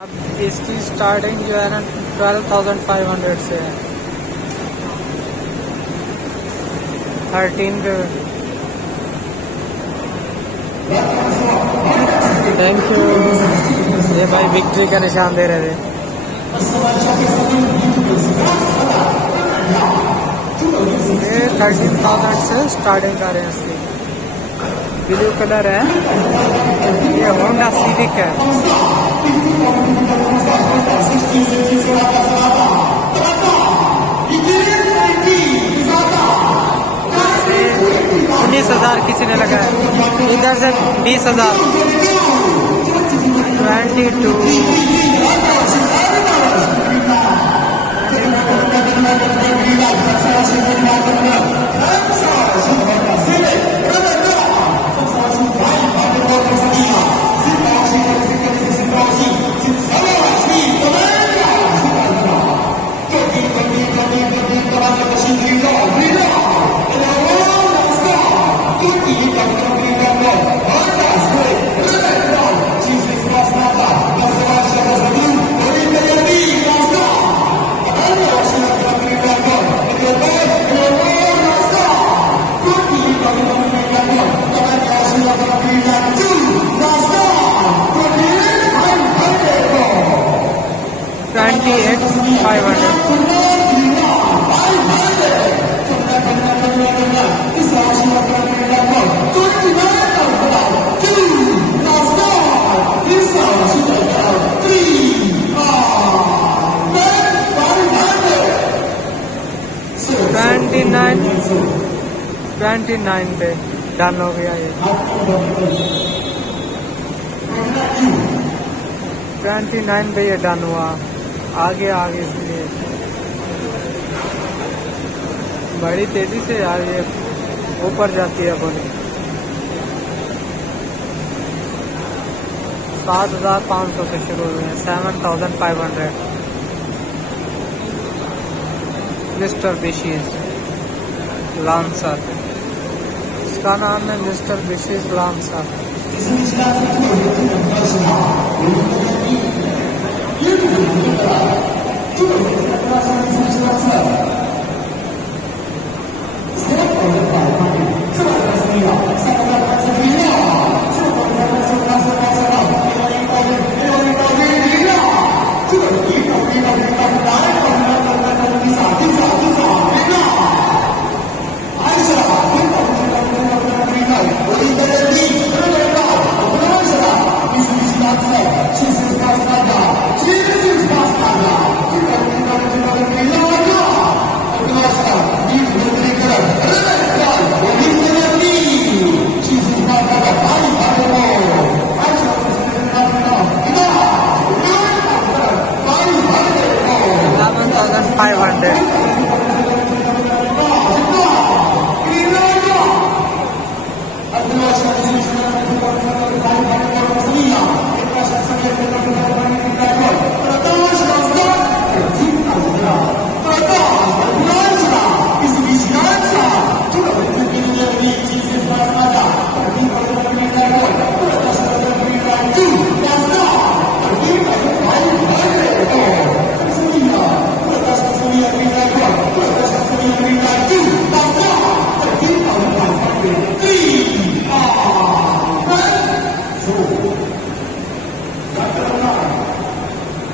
अब इसकी स्टार्टिंग जो है ना 12,500 से है। 13 पे। Thank you. ये भाई विक्ट्री का निशान दे रहे थे। ये 13,000 से स्टार्टिंग कर रहे हैं इसकी। ब्लू कलर है। ये होंडा सिविक है। 19,000 किसी ने लगाया। इधर से 20,000। 22। $29 पे डन हो गया ये। 29 पे ये डन हुआ। आगे इसलिए बड़ी तेजी से यार ये ऊपर जाती है बड़ी। 7,500 से शुरू हुए हैं। 7,500। मिस्टर बिशीज लांसर, इसका नाम है मिस्टर बिशीज लांसर।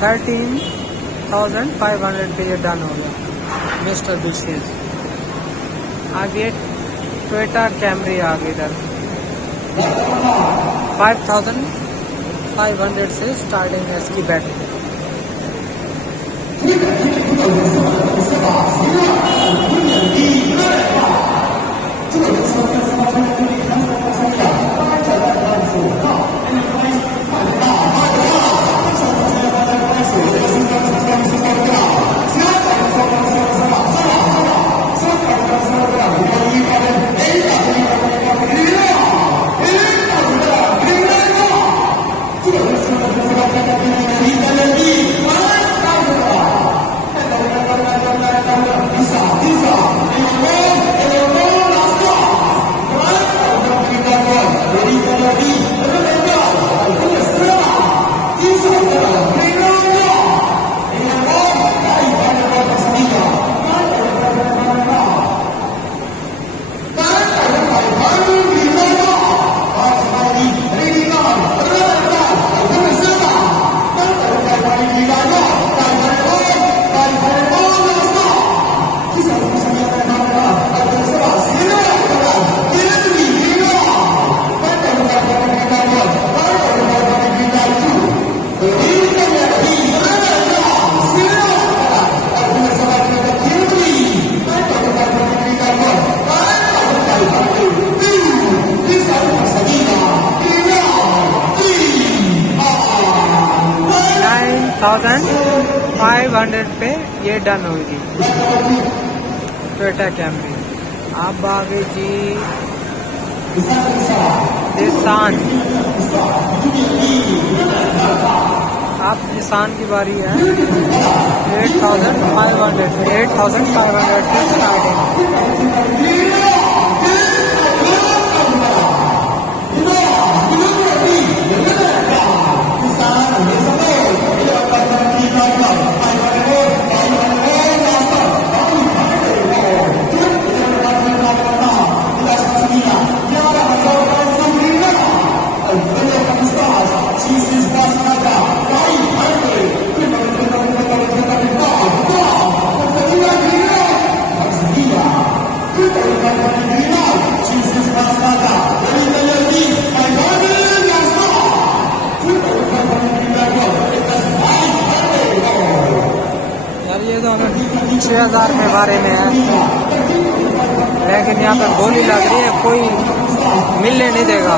$13,500 पे ये डन हो गया मिस्टर बिशीज। आगे टोयोटा कैमरी आ गई इधर। 5,500 से स्टार्टिंग है इसकी बैटरी। 11,500 पे ये डन होगी टोयोटा कैमरी। अब आगे जी निसान। अब निसान की बारी है। 8,500 से स्टार्टिंग। ये दोनों 6,000 के बारे में है, लेकिन यहाँ पे बोली लग रही है कोई मिलने नहीं देगा।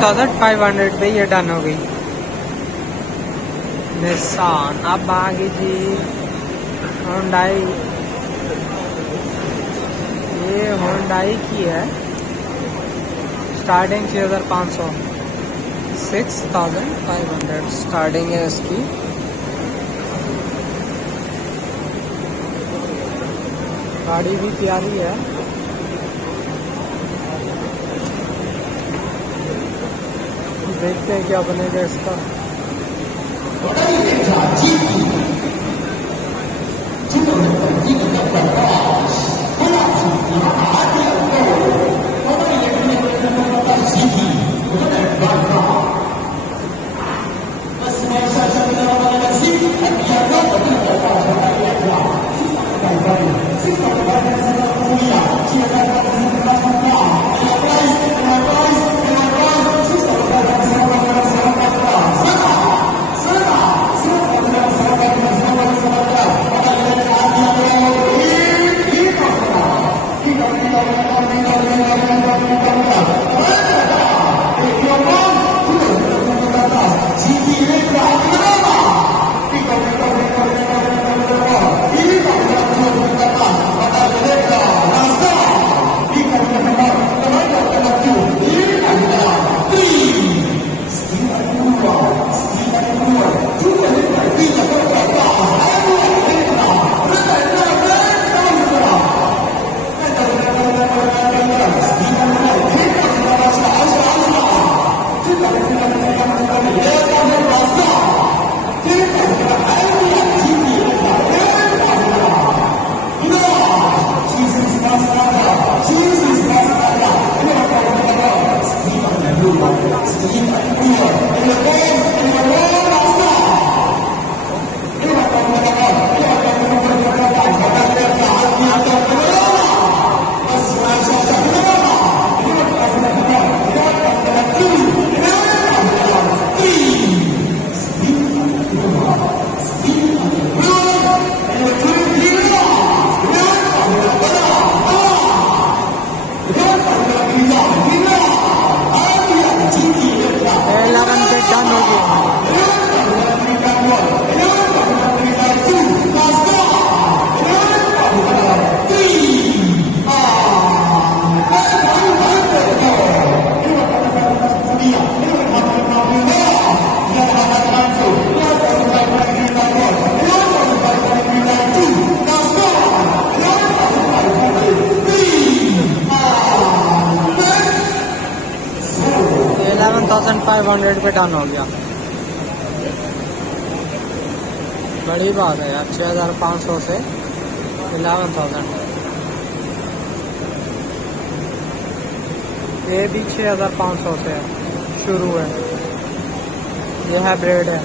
$14,500 पे ये डन हो गई निसान। अब आगे जी होंडाई। ये होंडाई की है, स्टार्टिंग 6,500, 6,500 स्टार्टिंग है इसकी। गाड़ी भी प्यारी है। देखते हैं क्या बनेगा इसका। $11,500 पे डन हो गया। बड़ी बात है यार, 6,500 से 11,000। ये भी 6,500 से शुरू है। ये हाइब्रिड है।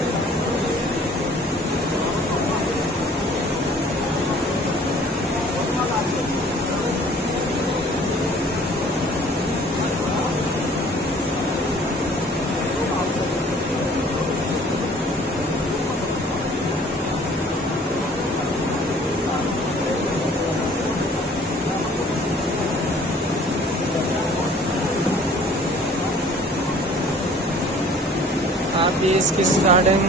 अभी इसकी स्टार्टिंग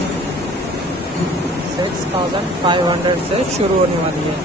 6500 से शुरू होने वाली है।